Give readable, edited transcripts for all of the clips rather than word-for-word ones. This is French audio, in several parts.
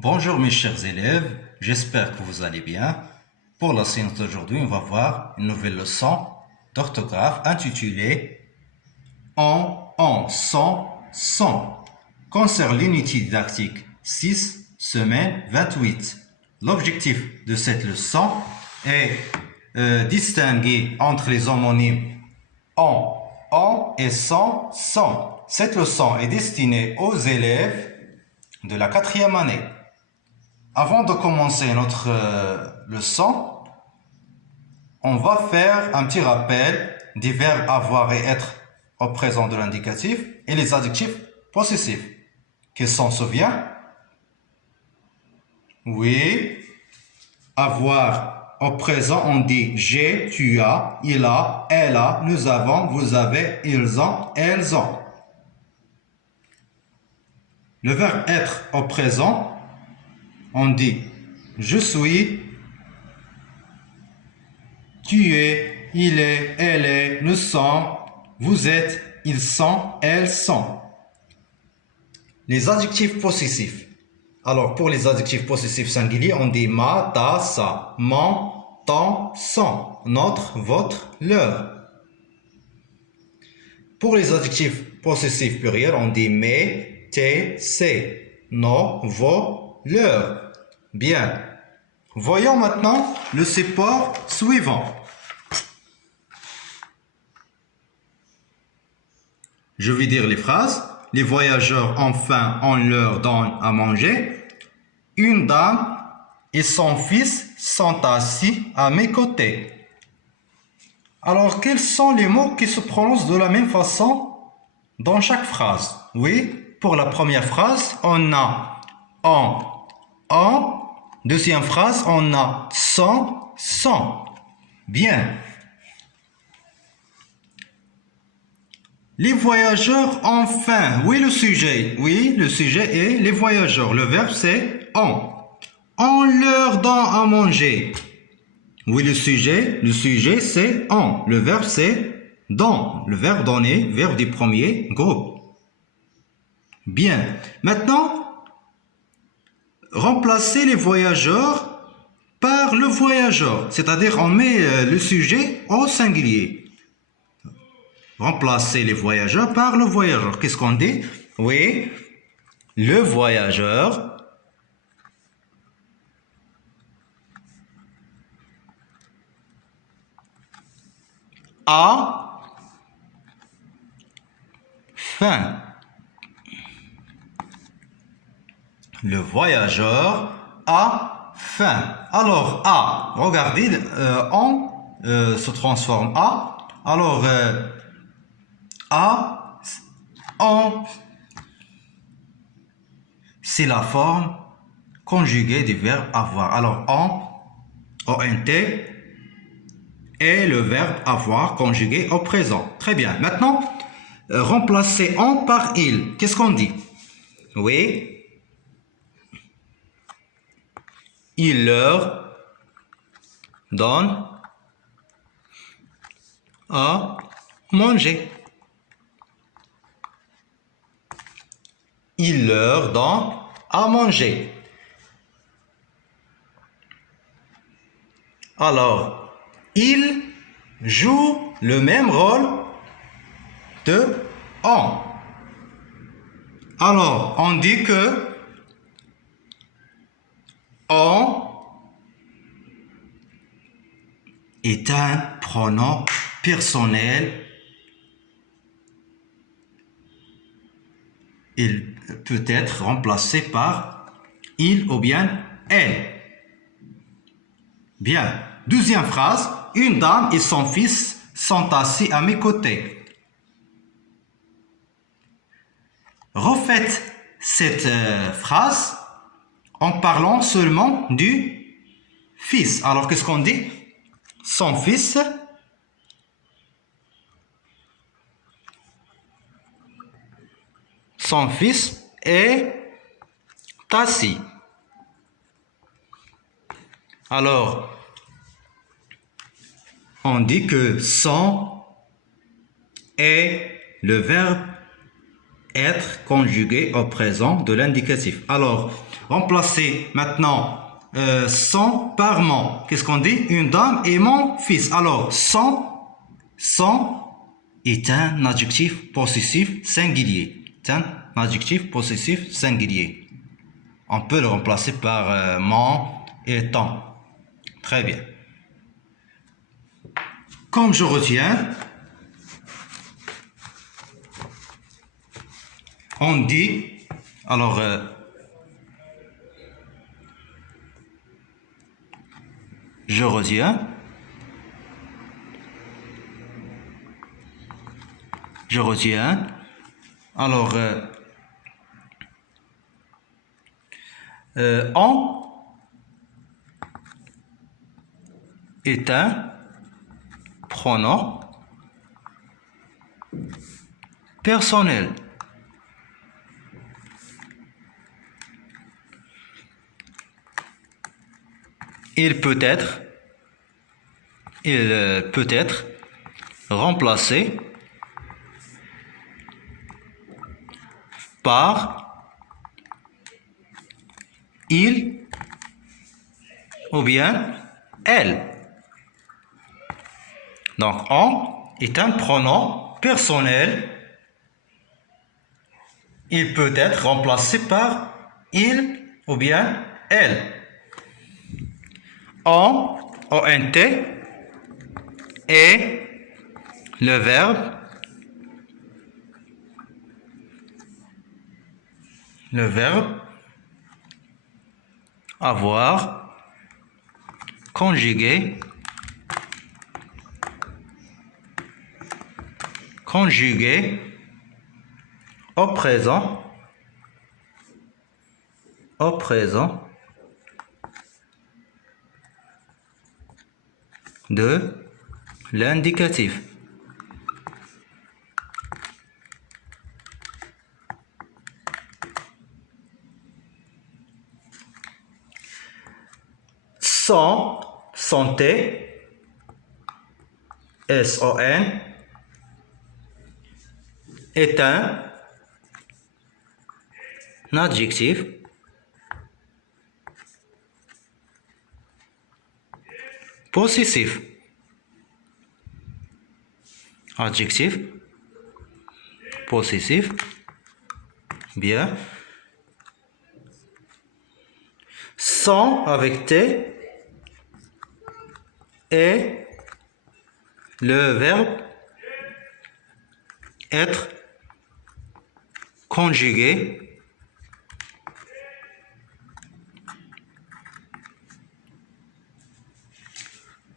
Bonjour mes chers élèves, j'espère que vous allez bien. Pour la séance d'aujourd'hui, on va voir une nouvelle leçon d'orthographe intitulée en, sans, concerne l'unité didactique 6, semaine 28. L'objectif de cette leçon est distinguer entre les homonymes en et sans. Cette leçon est destinée aux élèves de la 4e année. Avant de commencer notre leçon, on va faire un petit rappel des verbes avoir et être au présent de l'indicatif et les adjectifs possessifs. Qui s'en souvient? Oui. Avoir au présent, on dit j'ai, tu as, il a, elle a, nous avons, vous avez, ils ont, elles ont. Le verbe être au présent, on dit je suis, tu es, il est, elle est, nous sommes, vous êtes, ils sont, elles sont. Les adjectifs possessifs. Alors pour les adjectifs possessifs singuliers, on dit ma, ta, sa, mon, ton, son, notre, votre, leur. Pour les adjectifs possessifs pluriels, on dit mes, tes, ses, nos, vos, leurs. Bien. Voyons maintenant le support suivant. Je vais dire les phrases. Les voyageurs ont faim, on leur donne à manger. Une dame et son fils sont assis à mes côtés. Alors, quels sont les mots qui se prononcent de la même façon dans chaque phrase? Oui, pour la première phrase, on a en. Deuxième phrase, on a sans. Bien. Les voyageurs ont faim. Oui, le sujet. Oui, le sujet est les voyageurs. Le verbe, c'est on. On leur donne à manger. Oui, le sujet, c'est on. Le verbe, c'est don. Le verbe donner, verbe du premier groupe. Bien. Maintenant, remplacer les voyageurs par le voyageur. C'est-à-dire, on met le sujet au singulier. Remplacer les voyageurs par le voyageur. Qu'est-ce qu'on dit? Oui, le voyageur a faim. Le voyageur a faim. Alors, a, regardez, on se transforme a. Alors, a, on, c'est la forme conjuguée du verbe avoir. Alors, on, ONT, est le verbe avoir conjugué au présent. Très bien. Maintenant, remplacer on par il. Qu'est-ce qu'on dit? Oui. Il leur donne à manger. Il leur donne à manger. Alors, il joue le même rôle de on. Alors, on dit que on est un pronom personnel. Il peut être remplacé par il ou bien elle. Bien. Deuxième phrase. Une dame et son fils sont assis à mes côtés. Refaites cette phrase en parlant seulement du fils. Alors, qu'est-ce qu'on dit? Son fils est assis. Alors, on dit que son est le verbe être conjugué au présent de l'indicatif. Alors, remplacez maintenant son par mon. Qu'est-ce qu'on dit? Une dame et mon fils. Alors, son est un adjectif possessif singulier. C'est un adjectif possessif singulier. On peut le remplacer par mon et ton. Très bien. Comme je retiens, on dit, alors, je retiens, alors, on est un pronom personnel. Il peut être remplacé par il ou bien elle. Donc, on est un pronom personnel. Il peut être remplacé par il ou bien elle. On, ONT, est le verbe avoir conjugué au présent de l'indicatif. Son, santé, S-O-N, est un adjectif possessif. Adjectif possessif. Bien. Son avec T est le verbe être conjugué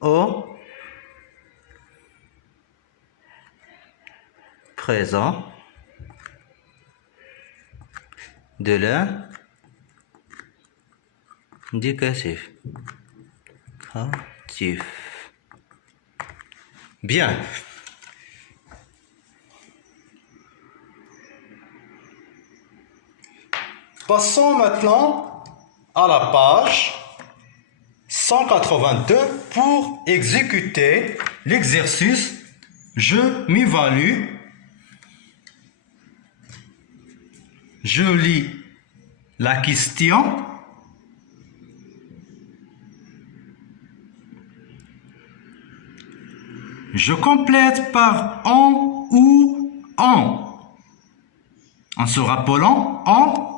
au présent de l'indicatif. Bien. Passons maintenant à la page 182 pour exécuter l'exercice je m'évalue. Je lis la question. Je complète par en ou en se rappelant en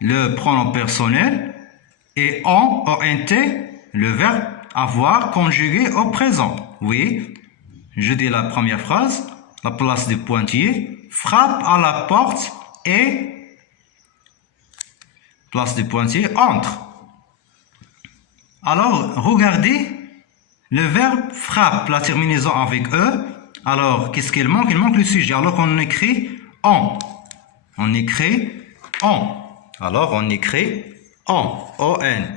le pronom personnel et en ONT le verbe avoir conjugué au présent. Oui, je dis la première phrase, la place du pointillé, frappe à la porte et place du pointillé entre. Alors, regardez le verbe frappe, la terminaison avec E. Alors, qu'est-ce qu'il manque? Il manque le sujet. Alors qu'on écrit en. On écrit en. Alors, on écrit en. O-N.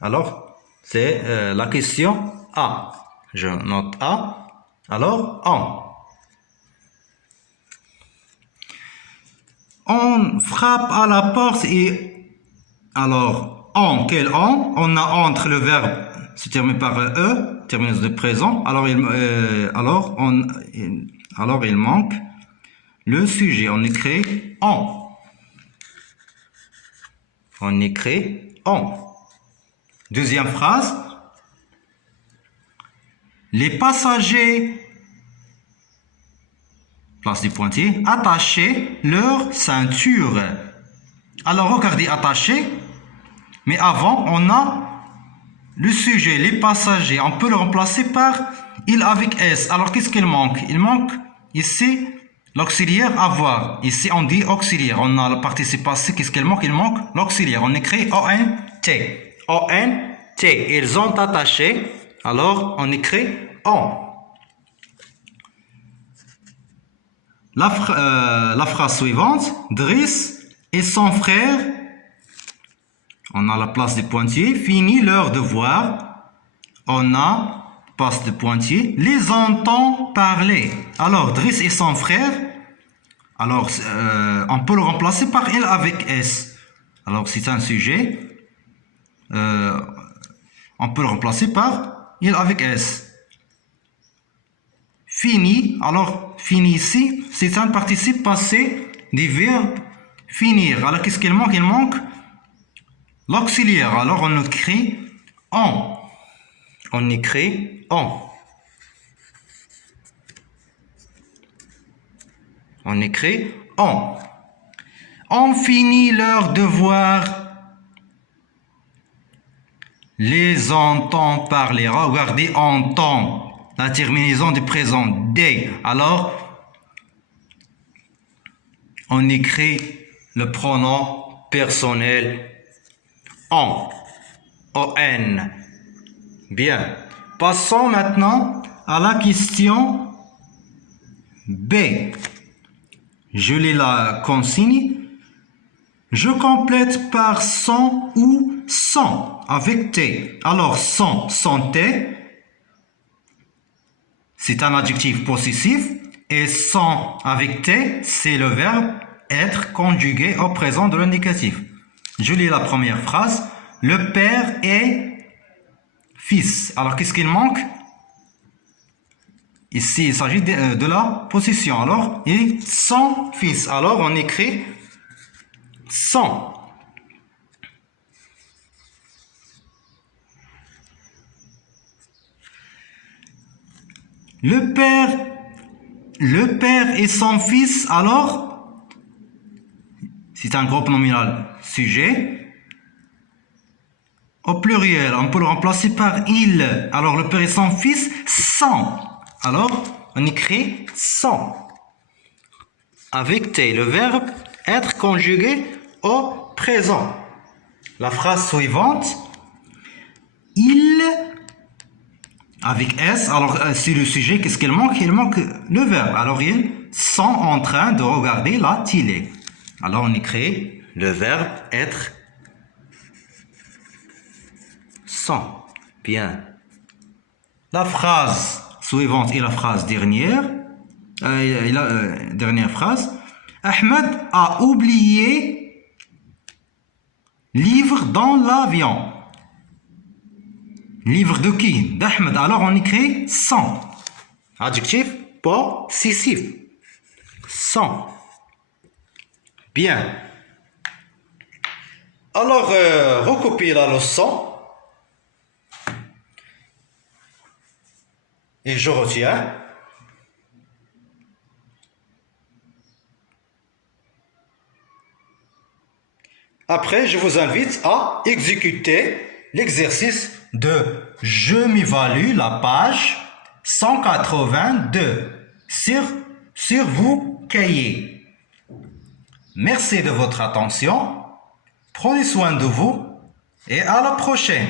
Alors, c'est la question A. Je note A. Alors, en. On frappe à la porte et... Alors, en, quel en? On a entre le verbe, se termine par E, terminaison de présent. Alors, il manque le sujet. On écrit en. On écrit en. Deuxième phrase. Les passagers, place du pointier, attachaient leur ceinture. Alors regardez attaché, mais avant on a le sujet, les passagers. On peut le remplacer par il avec S. Alors qu'est-ce qu'il manque? Il manque ici l'auxiliaire avoir. Ici on dit auxiliaire. On a le participe passé. Qu'est-ce qu'il manque? Il manque l'auxiliaire. On écrit O-N-T. O-N-T. Ils ont attaché. Alors on écrit en. La phrase suivante. Driss et son frère, on a la place des pointiers, finit leur devoir. On a place de pointier, les entend parler. Alors, Driss et son frère, alors on peut le remplacer par il avec S. Alors, c'est un sujet, on peut le remplacer par il avec S. Fini, alors fini ici, c'est un participe passé du verbe finir. Alors qu'est-ce qu'il manque? Il manque l'auxiliaire. Alors on écrit en. On écrit en. On écrit en. On finit leur devoir. Les entend parler. Regardez, entend. La terminaison du présent, des. Alors, on écrit le pronom personnel en. O-N. Bien. Passons maintenant à la question B. Je lis la consigne. Je complète par son ou sans avec T. Alors, sans T, c'est un adjectif possessif. Et sans avec T, c'est le verbe être conjugué au présent de l'indicatif. Je lis la première phrase. Le père est fils. Alors, qu'est-ce qu'il manque? Ici, il s'agit de la possession. Alors, il est son fils. Alors, on écrit son. Le père et son fils, alors, c'est un groupe nominal sujet. Au pluriel, on peut le remplacer par il. Alors, le père et son fils, sont. Alors, on écrit sont. Avec T, le verbe être conjugué au présent. La phrase suivante, il, avec S, alors sur le sujet, qu'est-ce qu'il manque? Il manque le verbe. Alors, ils sont en train de regarder la télé. Alors, on écrit le verbe être. Sont. Bien. La phrase suivante et la phrase dernière. Dernière phrase. Ahmed a oublié livre dans l'avion. Livre de qui? D'Ahmed. Alors on écrit sans. Adjectif possessif. Sans. Bien. Alors, recopiez la leçon. Et je retiens. Après, je vous invite à exécuter l'exercice de je m'évalue, la page 182 sur vos cahiers. Merci de votre attention. Prenez soin de vous et à la prochaine.